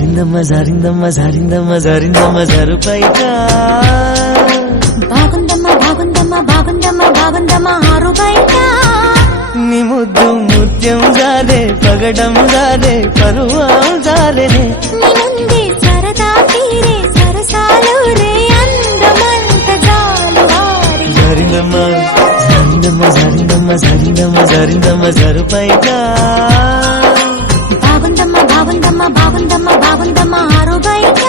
జారిందమ్మ జారిందమ్మ జారిందమ్మ జరుపైగా బాగుందమ్మ ఆరు బయట నీ ముద్దు ముత్యం జారే పగడం జారే పరువం జారేనే నింది సరదా తీరే సరసాలు రే అందమంత జాలు వారి జారిందమ్మ జరుపైగా బాగుందమ్మ ఆరు బయట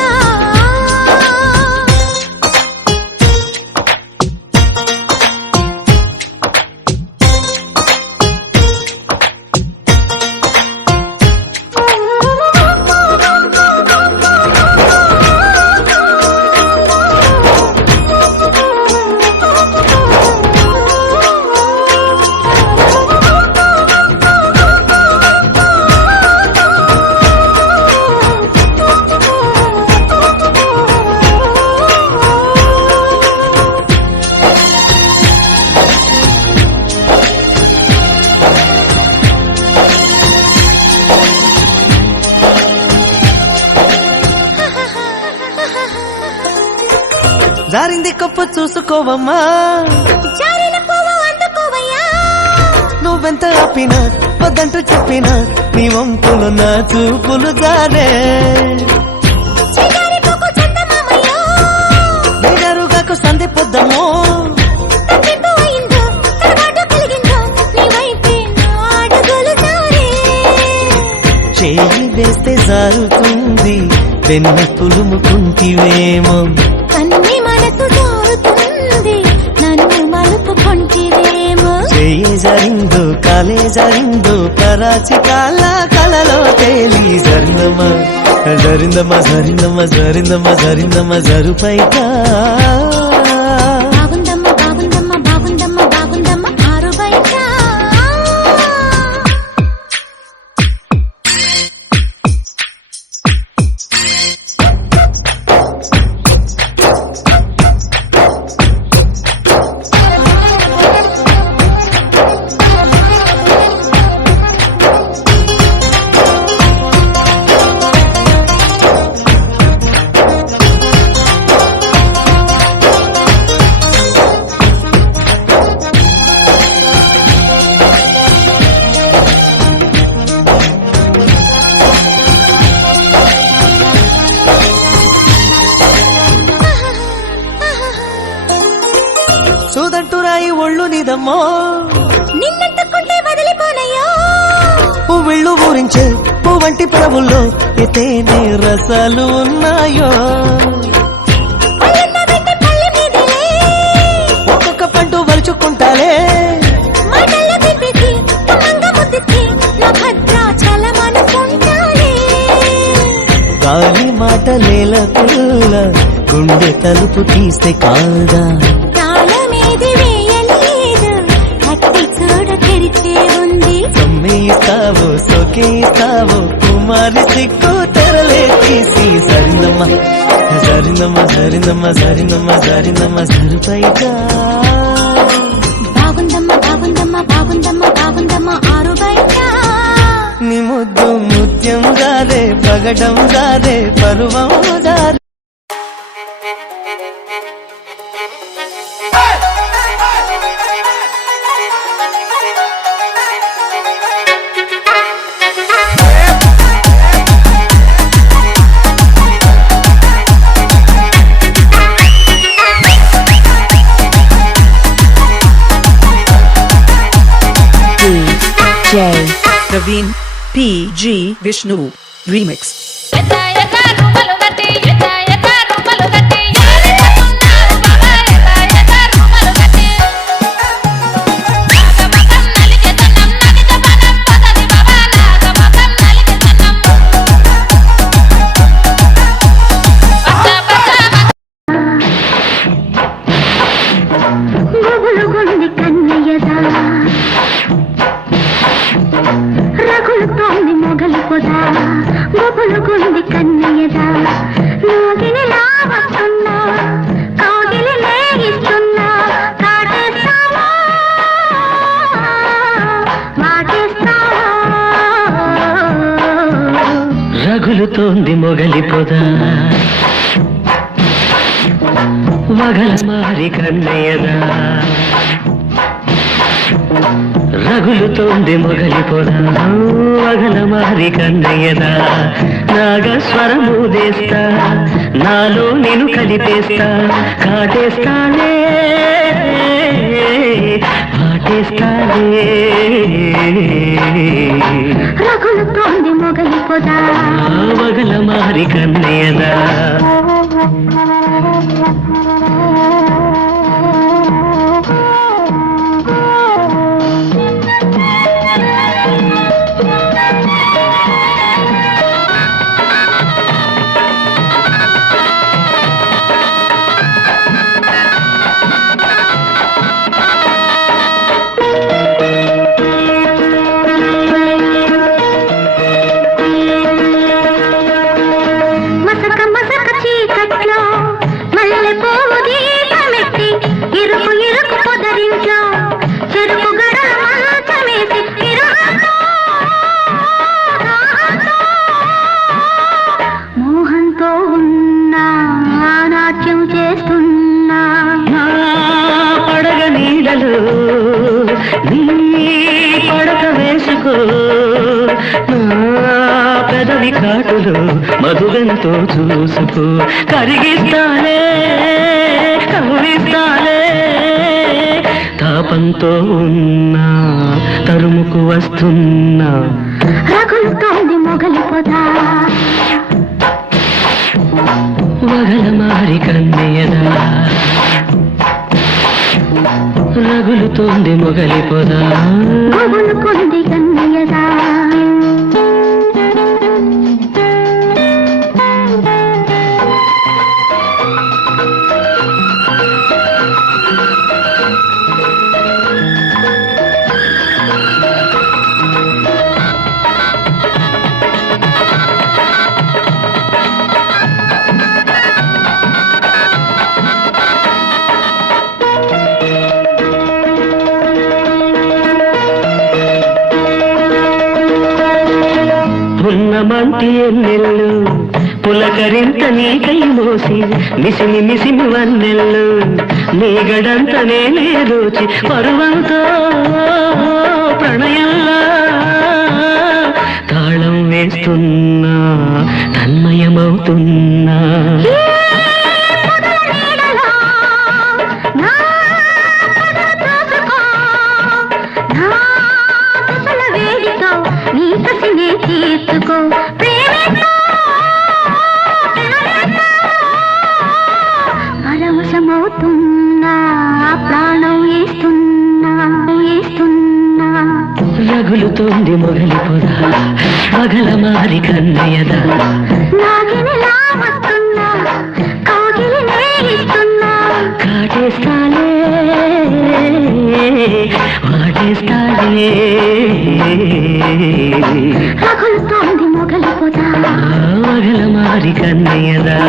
జారింది కప్పు చూసుకోవమ్మా నువ్వెంత ఆపినా వద్దంటూ చెప్పినా నీ వంపులు నా చూపులు జారే నిడరుగాకు సంధి పొద్దము చేయి వేస్తే జారుతుంది వెన్న పులుముకుంటివేమో కన్ని మనసు జారుతుంది నన్ను మలుపుకుంటివేమో చేయి జారిందో కాలే జారిందో కరాచి కాల కలలో తేలి జరినమ్మ జరుపైగా బాగుందమ్మ ఆరు బయట చూదంటురాయి ఒళ్ళు నిదమ్మో నిన్నెంతకుంటే వదిలిపోనయ్యో పువ్విళ్ళు ఊరించే పువ్వంటి ప్రభుల్లో ఎతేనే రసాలు ఉన్నాయో ఒక్కొక్క పండు వలుచుకుంటాలే గాలి మాటలేల పిల్ల గుండె తలుపు తీస్తే కాదా సమ్మేస్తావో సోకేస్తావో కుమారి సిక్కు తెరలే తీసి జరినమ్మ జరుపైగా బాగుందమ్మ ఆరు బయట నీ ముద్దు ముత్యం జారే పగడం జారే పరువం జారే Praveen PG Vishnu Remix. గుంది కన్నయ్యదా నోగిని లావస్తున్నా కౌగిలి లేగిస్తున్నా కాటేస్తావా వాటేస్తావా రగులు రగులుతోంది మొగలి పొద వగల మారి కన్నయ్యదా రగులుతోంది మొగలి పొద వగల మారి కన్నయ్యదా నాగస్వరమూదేస్తా నాలో నేను కలిపేస్తా కాటేస్తానే పాటేస్తానే రగులుతోంది మొగలి పొద వగల మారి కన్నయ్యదా పడక వేసుకో పెదవి కాటులు మధుగంతో చూసుకో కరిగిస్తాలే కవిస్తాలే తాపంతో ఉన్నా తరుముకు వస్తున్నా రగులుతోంది మొగలి పొద వగల మారి కన్నయ్యదా రగులుతోంది మొగలి పొద రగులుతోంది కన్నయ్యదా పున్నమంటి ఎన్నెల్లు పులకరింత నీకై మోసి మిసిమి మిసిమి వన్నెల్లు నీగడంత నేనే దోచి పరువంతో ప్రణయంలా తాళం వేస్తున్నా తన్మయమవుతున్నా తీర్చుకో పరవశమవుతున్నా ప్రాణం వేస్తున్నా రగులుతోంది మొగలి పొద వగల మారి కన్నయ్యదా నాగినిలా వస్తున్నా కౌగిలి నేగిస్తున్నా కాటేస్తాలే వాటేస్తాలే రగులుతోంది మొగలి పొద వగల మారి కన్నయ్యదా